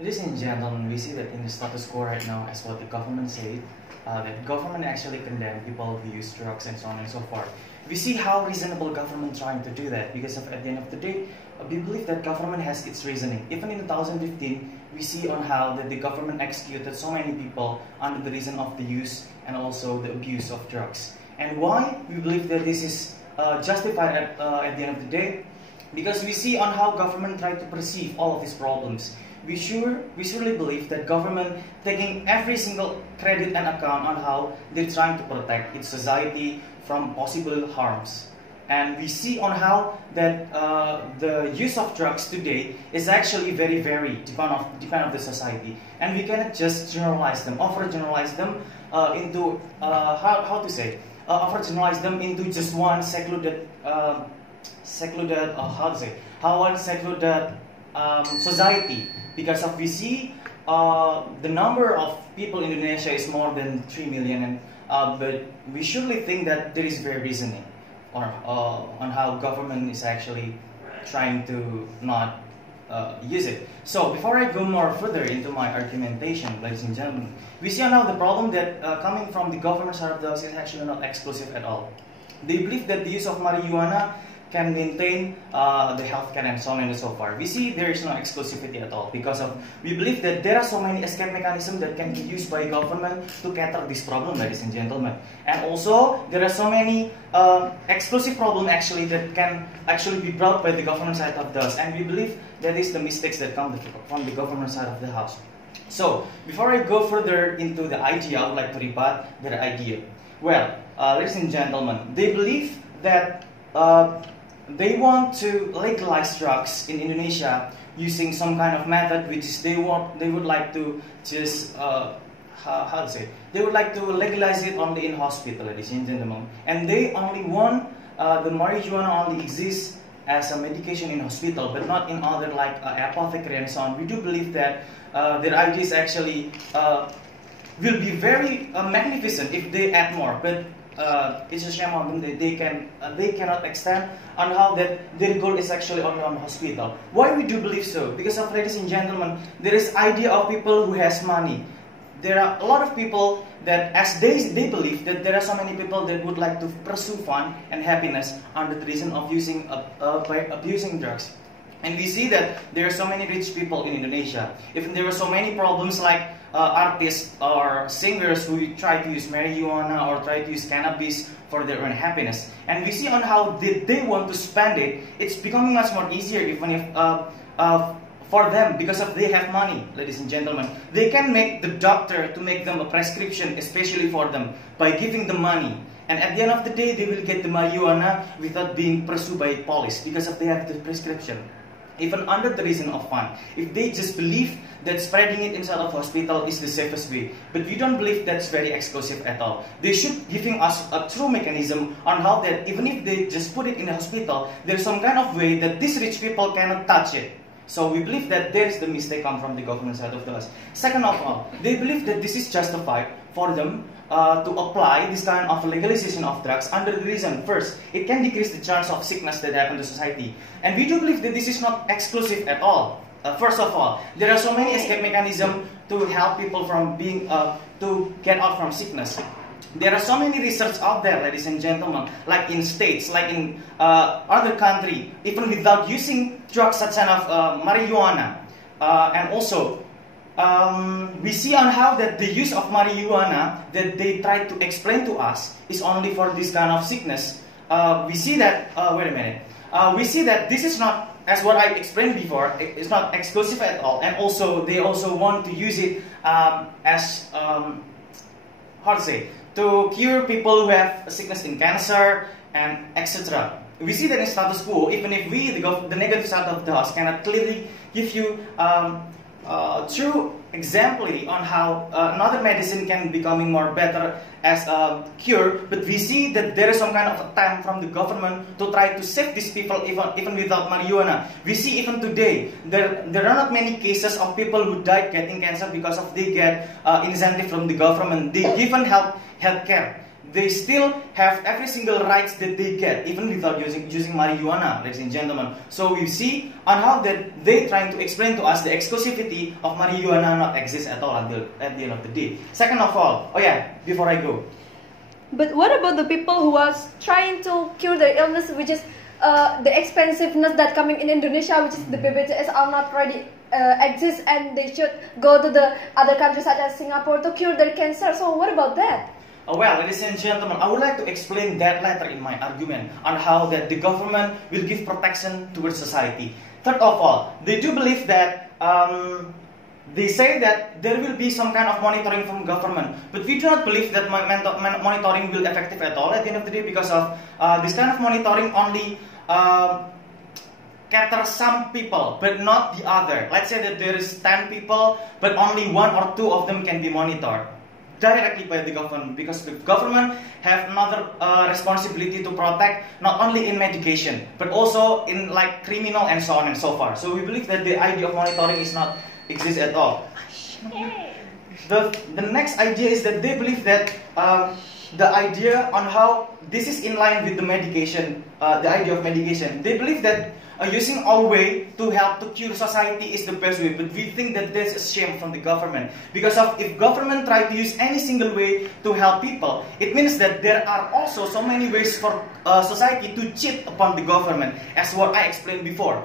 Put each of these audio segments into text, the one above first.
Ladies and gentlemen, we see that in the status quo right now, as what the government said, that government actually condemn people who use drugs and so on and so forth. We see how reasonable government trying to do that, because at the end of the day, we believe that government has its reasoning. Even in 2015, we see on how that the government executed so many people under the reason of the use and also the abuse of drugs. And why we believe that this is justified at the end of the day? Because we see on how government try to perceive all of these problems. We surely believe that government taking every single credit and account on how they're trying to protect its society from possible harms. And we see on how that the use of drugs today is actually very varied depend of the society, and we cannot just generalize them, overgeneralize them into overgeneralize them into just one secluded society, because we see the number of people in Indonesia is more than 3 million, and but we surely think that there is very reasoning on how government is actually trying to not use it. So before I go more further into my argumentation, ladies and gentlemen, we see now the problem that coming from the government side of the house is actually not exclusive at all. They believe that the use of marijuana can maintain the healthcare and so on and so forth. We see there is no exclusivity at all, because we believe that there are so many escape mechanisms that can be used by government to cater this problem, ladies and gentlemen. And also there are so many exclusive problems actually that can actually be brought by the government side of the house, and we believe that is the mistakes that come from the government side of the house. So before I go further into the idea, I would like to rebut their idea. Well, ladies and gentlemen, they believe that they want to legalize drugs in Indonesia using some kind of method which is they would like to just they would like to legalize it only in hospital, ladies and gentlemen, and they only want the marijuana only exists as a medication in hospital, but not in other like apothecary and so on. We do believe that their ideas actually will be very magnificent if they add more, but it's a shame on them that they cannot extend on how that their goal is actually only on hospital. Why we do believe so? Because of, ladies and gentlemen, there is idea of people who has money. There are a lot of people that as they believe that there are so many people that would like to pursue fun and happiness under the reason of by abusing drugs. And we see that there are so many rich people in Indonesia. Even there are so many problems like artists or singers who try to use marijuana or try to use cannabis for their own happiness. And we see on how they want to spend it. It's becoming much more easier even if for them, because of they have money, ladies and gentlemen. They can make the doctor to make them a prescription especially for them by giving them money. And at the end of the day, they will get the marijuana without being pursued by police because of they have the prescription. Even under the reason of fun, if they just believe that spreading it inside of hospital is the safest way, but we don't believe that's very exclusive at all. They should giving us a true mechanism on how that even if they just put it in the hospital, there's some kind of way that these rich people cannot touch it. So we believe that there is the mistake come from the government side of us. Second of all, they believe that this is justified for them to apply this kind of legalization of drugs under the reason, first, it can decrease the chance of sickness that happen to society. And we do believe that this is not exclusive at all. First of all, there are so many escape mechanisms to help people from being, to get out from sickness. There are so many research out there, ladies and gentlemen, like in states, like in other country, even without using drugs such as marijuana. And also, we see on how that the use of marijuana that they try to explain to us is only for this kind of sickness. We see that, we see that this is not, as what I explained before, it's not exclusive at all. And also, they also want to use it as, to cure people who have a sickness in cancer and etc. We see that in status quo, even if we, the negative side of the house, cannot clearly give you true exemplary on how another medicine can becoming more better as a cure, but we see that there is some kind of attempt from the government to try to save these people even without marijuana. We see even today there are not many cases of people who died getting cancer because of they get incentive from the government. They given health care. they still have every single rights that they get, even without using marijuana, ladies and gentlemen. So we see on how that they trying to explain to us the exclusivity of marijuana not exist at all until at the end of the day. Second of all, oh yeah, before I go. But what about the people who are trying to cure their illness, which is the expensiveness that coming in Indonesia, which is the BPJS are not ready exist, and they should go to the other countries such as Singapore to cure their cancer. So what about that? Well, ladies and gentlemen, I would like to explain that later in my argument on how that the government will give protection towards society. Third of all, they do believe that they say that there will be some kind of monitoring from government, but we do not believe that monitoring will be effective at all at the end of the day, because of this kind of monitoring only cater some people but not the other. Let's say that there is 10 people but only 1 or 2 of them can be monitored directly by the government, because the government have another responsibility to protect not only in medication but also in like criminal and so on and so forth. So we believe that the idea of monitoring is not exist at all. The next idea is that they believe that the idea on how this is in line with the medication, the idea of medication. They believe that using our way to help to cure society is the best way, but we think that there's a shame from the government, because of if government try to use any single way to help people, it means that there are also so many ways for society to cheat upon the government, as what I explained before.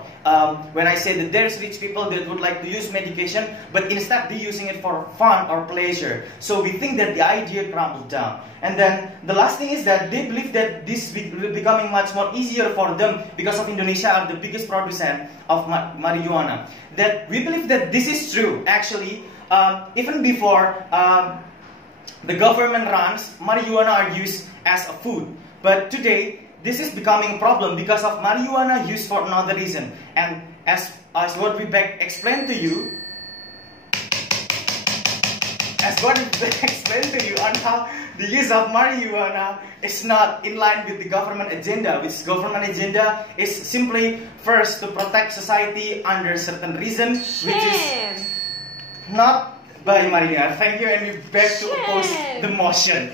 When I say that there's rich people that would like to use medication, but instead they using it for fun or pleasure. So we think that the idea crumbled down. And then the last thing is that they believe that this will becoming much more easier for them, because of Indonesia are the biggest producer of marijuana. That we believe that this is true. Actually, even before the government runs, marijuana are used as a food. But today, this is becoming a problem because of marijuana used for another reason. And as what we explained to you, on how the use of marijuana is not in line with the government agenda, which government agenda is simply first to protect society under certain reason, which is not by marijuana. Thank you, and we beg to oppose the motion.